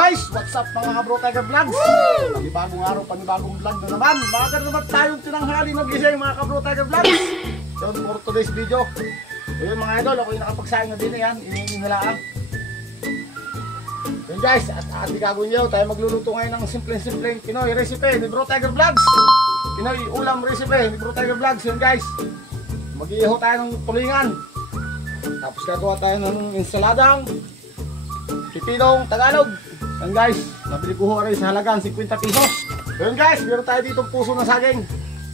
guys, what's up mga ka-Bro Tiger Vlogs? Panibagong araw, panibagong vlog na naman. Maaga naman tayong tinanghali mag-gising mga ka-Bro Tiger Vlogs. So for today's video, ayun mga idol, ako yung nakapagsaing na din yan, iniingalaan. Yun guys, at gagawin nyo, tayo magluluto ngayon ng simple-simple Pinoy recipe ni Bro Tiger Vlogs. Pinoy ulam recipe ni Bro Tiger Vlogs. Yun guys, mag-iiho tayo ng tulingan. Tapos gagawa tayo ng insaladang pipinong Tagalog. Yan guys, nabili ko ho rin sa halagang 50 pesos. Yun guys, meron tayo dito puso ng saging.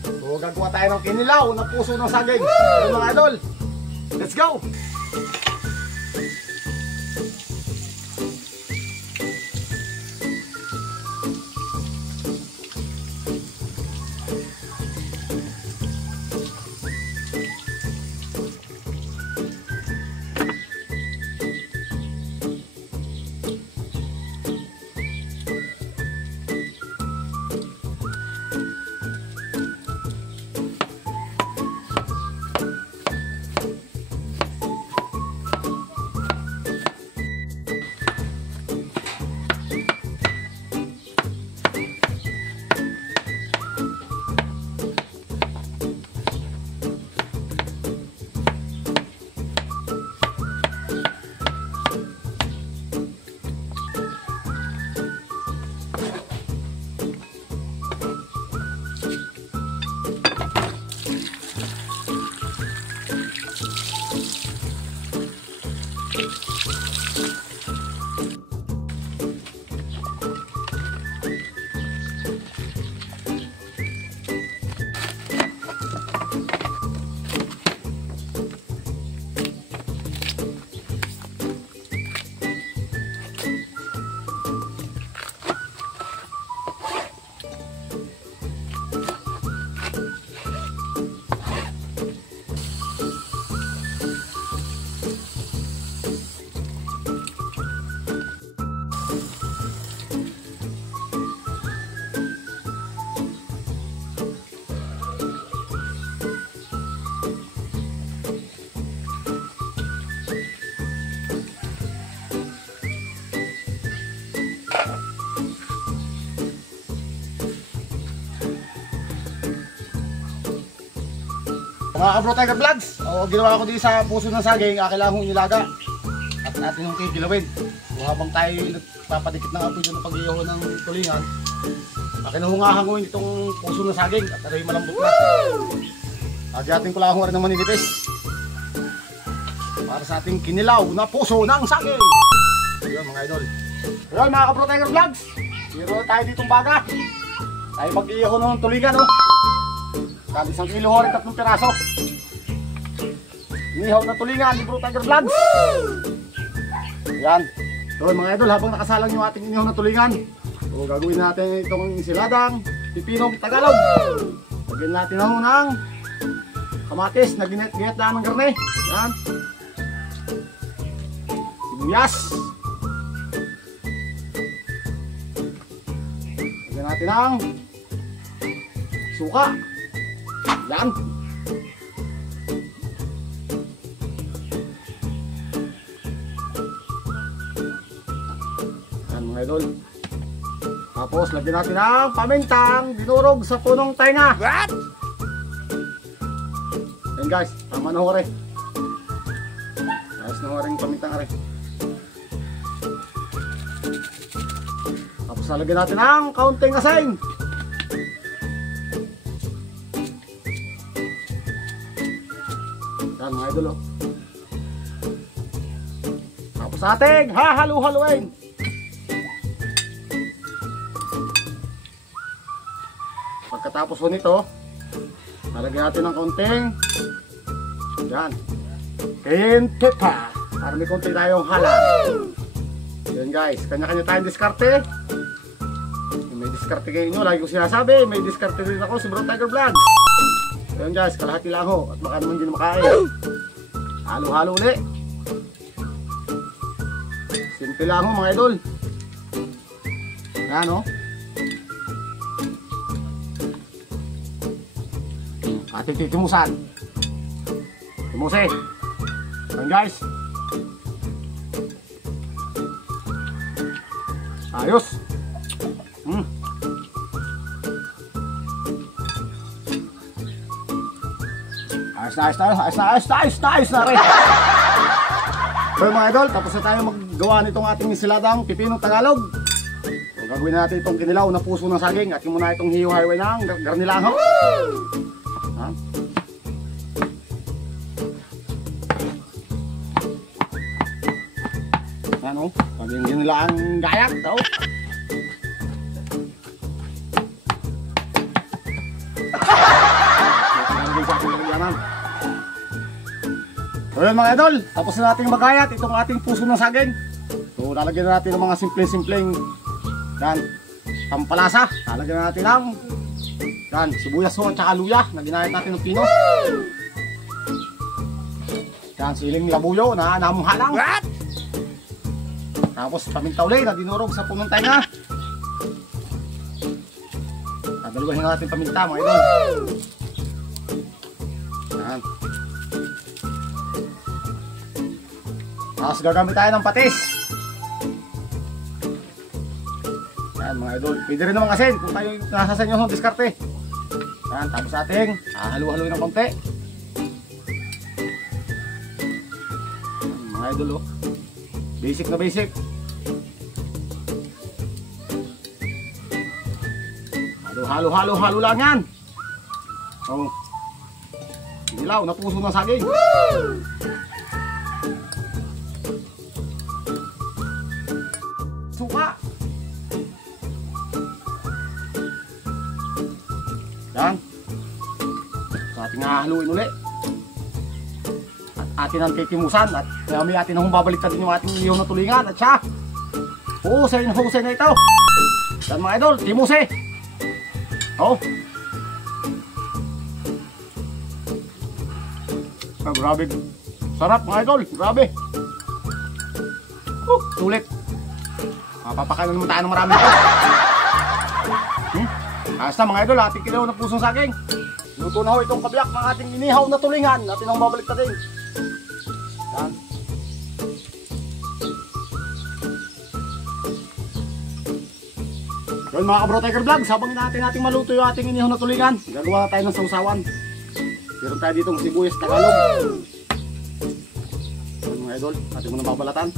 So gagawa tayo ng kinilaw na puso ng saging. Yun mga idol, let's go! Mga ka-Bro Tiger Vlogs, ginawa ko din sa puso ng saging, kailangan kong ilaga at natin yung kikilawin. So, habang tayo nagpapadikit ng apoy doon ng pag-iiho ng tulingan, kinuhungahanguin itong puso ng saging at aray malambot na. Agyatin ko lang rin ng maninipis para sa ating kinilaw na puso ng saging. Yun mga idol. Yun mga ka-Bro Tiger Vlogs, meron tayo ditong baga. Tayo mag-iiho ng tulingan, no? Kali 1 kilo ho rin 3 piraso. Inihaw na tulingan ni Bro Tiger Vlogs. Ayan. So mga idol, habang nakasalang yung ating inihaw na tulingan, so gagawin natin itong insiladang pipinong Tagalog. Lagyan natin ho ng kamatis na ginit-ginit na ng garne. Ayan. Sibuyas. Lagyan natin ng suka. Yan. Yan mga idol. Tapos lagyan natin ang pamintang dinurog sa punong tenga. What? Yan guys, tama na ho rin. Ayos na ho rin pamintang rin. Tapos lagyan natin ang kaunting asin. Yan mga idol, oh. Tapos ating hahalu-haluin. Pagkatapos po nito, lalagyan natin ng konting yan, cayenne pepper para may konting tayong halang. Yan guys, kanya-kanya tayong diskarte. May diskarte kayo nyo, lagi ko sinasabi, may diskarte rin ako si Bro Tiger Vlogs. Ayan guys, kalahati lang ho at baka naman din makain. Halo-halo ulit. Simple lang ho mga idol. Ayan o. Ating titimusan. Timuse. Ayan guys. Ayos. Ayos na rin. So mga idol, tapos na tayo maggawa nitong ating insiladang pipinong Tagalog. So gagawin natin itong kinilaw na puso ng saging at yung muna itong hiwa-hiwa ng garnilanghang. Ano? Paging ginilaang gayak daw. So yun mga idol, tapos na natin magayat itong ating puso ng saging. So lalagyan na natin ng mga simpleng-simpleng yan, pampalasa. Lalagyan na natin ng yan, sibuyas ho at saka luya na ginayat natin ng pino. Yan, siling labuyo na namungha lang. Tapos paminta uli na dinurog sa punong tainga. Dalawahin natin paminta mga idol. Yan. Tapos gagamit tayo ng patis. Yan mga idol. Pwede rin naman asin kung tayo nasa sa inyo ng diskarte. Yan. Tapos ating halu-haluin ng konti. Yan, mga idol oh. Basic na basic. Halo lang yan. Oh. Dilaw na puso ng saging. Suka. Yan. So ating haluin ulit. At atin ang kikimusan. At may atin ang babaliktad din yung ating liyaw na tulingan. At siya, husay na ito. Yan mga idol, timuse. Oh. Grabe. Sarap mga idol, grabe. Sulit. Mapapakain naman tayo ng marami ito. Ayos na mga idol, ating kilaw na pusong saging. Luto na ho itong kabiyak ng ating inihaw na tulingan. Natin ang babalik na din. Yan. Yun mga ka-Bro Tiger Vlogs, habang natin maluto yung ating inihaw na tulingan, gagawa na tayo ng sausawan. Meron tayo ditong sibuyas Tagalog. Yun mga idol, ating muna babalatan.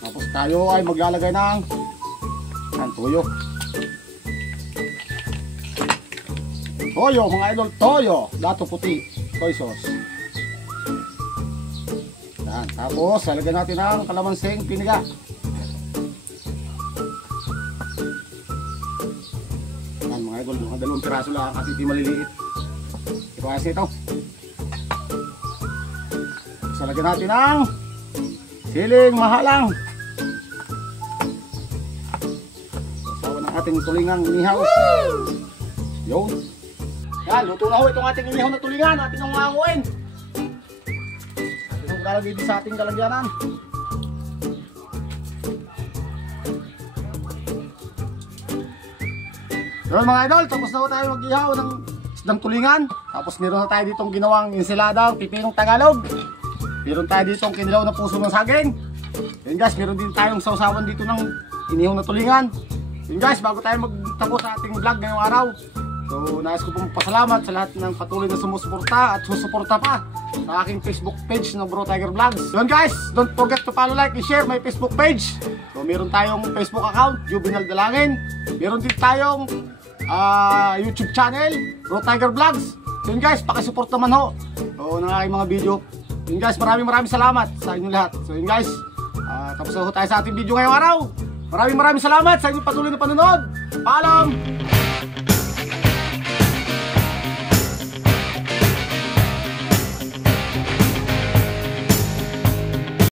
Tapos tayo ay maglalagay ng toyo. Toyo mga idol, toyo. Dato puti, soy sauce. Yan. Tapos lalagyan natin ng kalamansing piniga. Yan mga idol, mga 2 piraso lang kasi di maliliit. Ito kasi ito. Tapos lalagyan natin ng siling mahalang. Ating tulingang inihaw. Yun. Yan, luto na ho itong ating inihaw na tulingan. Atin ang hanguin. Atin ang lalagay din sa ating kalagyanan. Yun mga idol, tapos na ho tayo mag-ihaw ng isdang tulingan. Tapos meron na tayo ditong ginawang insiladang pipinong Tagalog. Meron tayo ditong kinilaw na puso ng saging. Yun guys, meron din tayong sausawan dito ng inihaw na tulingan. Yun guys, bago tayo magtapos sa ating vlog ngayong araw, so nais ko pong pasalamat sa lahat ng patuloy na sumusuporta at susuporta pa sa aking Facebook page ng Bro Tiger Vlogs. Yun guys, don't forget to follow, like, and share my Facebook page. So meron tayong Facebook account, Juvenal Dalangin. Meron din tayong YouTube channel, Bro Tiger Vlogs. So yun guys, pakisupport naman ho ng aking mga video. Yun guys, maraming salamat sa inyo lahat. So yun guys, tapos na ho tayo sa ating video ngayong araw. Maraming salamat sa inyong patuloy na panonood. Paalam!